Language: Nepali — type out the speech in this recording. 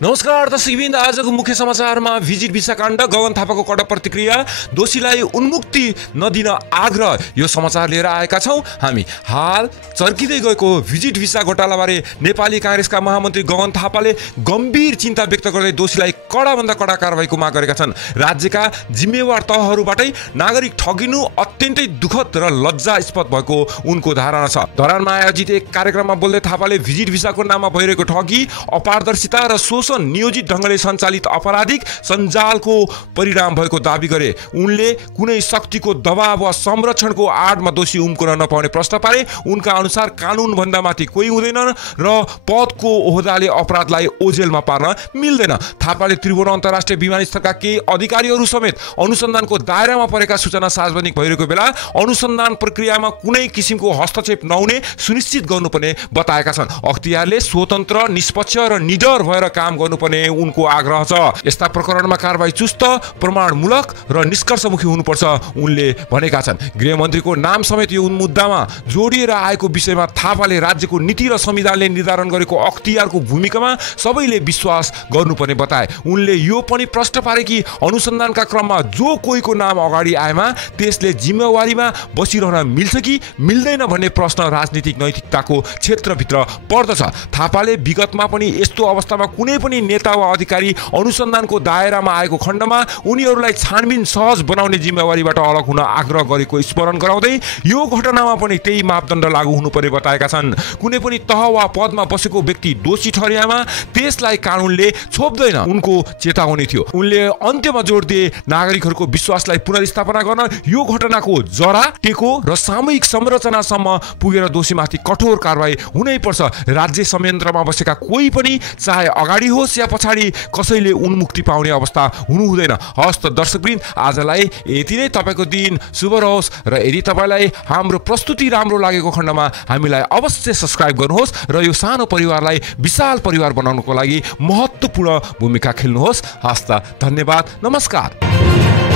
नमस्कार दर्शकवृन्द, आजको मुख्य समाचारमा भिजिट भिसा काण्ड, गगन थापाको कडा प्रतिक्रिया, दोषीलाई उन्मुक्ति नदिन आग्रह, यो समाचार लिएर आएका छौं हामी। हाल चर्किँदै गएको भिजिट भिसा घोटालाबारे नेपाली कांग्रेसका महामन्त्री गगन थापाले गम्भीर चिन्ता व्यक्त गर्दै दोषीलाई कडाभन्दा कडा कारबाहीको माग गरेका छन्। राज्यका जिम्मेवार तहहरूबाटै नागरिक ठगिनु अत्यन्तै दुःखद र लज्जास्पद भएको उनको धारणा छ। धरानमा आयोजित एक कार्यक्रममा बोल्दै थापाले भिजिट भिसाको नाममा भइरहेको ठगी, अपारदर्शिता र नियोजित ढंगले सञ्चालित आपराधिक सञ्जालको परिणाम भएको दावी गरे। उनले कुनै शक्तिको दबाव वा संरक्षणको आडमा दोषी उम्कन नपाउने प्रश्न पारे। उनका अनुसार कानुन भन्दा माथि कोही हुँदैन र पदको ओहदाले अपराधलाई ओझेलमा पार्न मिल्दैन। थापाले त्रिभुवन अन्तर्राष्ट्रिय विमानस्थलका केही अधिकारीहरू समेत अनुसन्धानको दायरामा परेका सूचना सार्वजनिक भइरहेको बेला अनुसन्धान प्रक्रियामा कुनै किसिमको हस्तक्षेप नहुने सुनिश्चित गर्नुपर्ने बताएका छन्। अख्तियारले स्वतन्त्र, निष्पक्ष र निडर भएर काम गर्नुपर्ने उनको आग्रह छ। यस्ता प्रकरणमा कारबाही चुस्त, प्रमाणमूलक र निष्कर्षमुखी हुनुपर्छ उनले भनेका छन्। गृहमन्त्रीको नाम समेत यो मुद्दामा जोडिएर आएको विषयमा थापाले राज्यको नीति र संविधानले निर्धारण गरेको अख्तियारको भूमिकामा सबैले विश्वास गर्नुपर्ने बताए। उनले यो पनि प्रश्न पारे कि अनुसन्धानका क्रममा जो कोहीको नाम अगाडि आएमा त्यसले जिम्मेवारीमा बसिरहन मिल्छ कि मिल्दैन भन्ने प्रश्न राजनीतिक नैतिकताको क्षेत्रभित्र पर्दछ। थापाले विगतमा पनि यस्तो अवस्थामा कुनै पनि नेता वा अधिकारी अनुसन्धानको दायरामा आएको खण्डमा उनीहरूलाई छानबिन सहज बनाउने जिम्मेवारीबाट अलग हुन आग्रह गरेको स्मरण गराउँदै यो घटनामा पनि त्यही मापदण्ड लागू हुनुपर्ने बताएका छन्। कुनै पनि तह वा पदमा बसेको व्यक्ति दोषी ठहरिएमा त्यसलाई कानुनले छोप्दैन, उनको चेतावनी थियो। उनले अन्त्यमा जोड दिए नागरिकहरूको विश्वासलाई पुनर्स्थापना गर्न यो घटनाको जरा, टेको र सामूहिक संरचनासम्म पुगेर दोषीमाथि कठोर कारबाही हुनैपर्छ। राज्य संयन्त्रमा बसेका कोही पनि चाहे अगाडि होस् या पछाडि कसैले उन्मुक्ति पाउने अवस्था हुनु हुँदैन। हस्त दर्शकवृन्द, आजलाई यति नै। तपाईको दिन शुभ रहोस् र यदि तपाईलाई हाम्रो प्रस्तुति राम्रो लागेको खण्डमा हामीलाई अवश्य सब्स्क्राइब गर्नुहोस् र यो सानो परिवारलाई विशाल परिवार बनाउनको लागि महत्त्वपूर्ण भूमिका खेल्नुहोस्। हस्त, धन्यवाद, नमस्कार।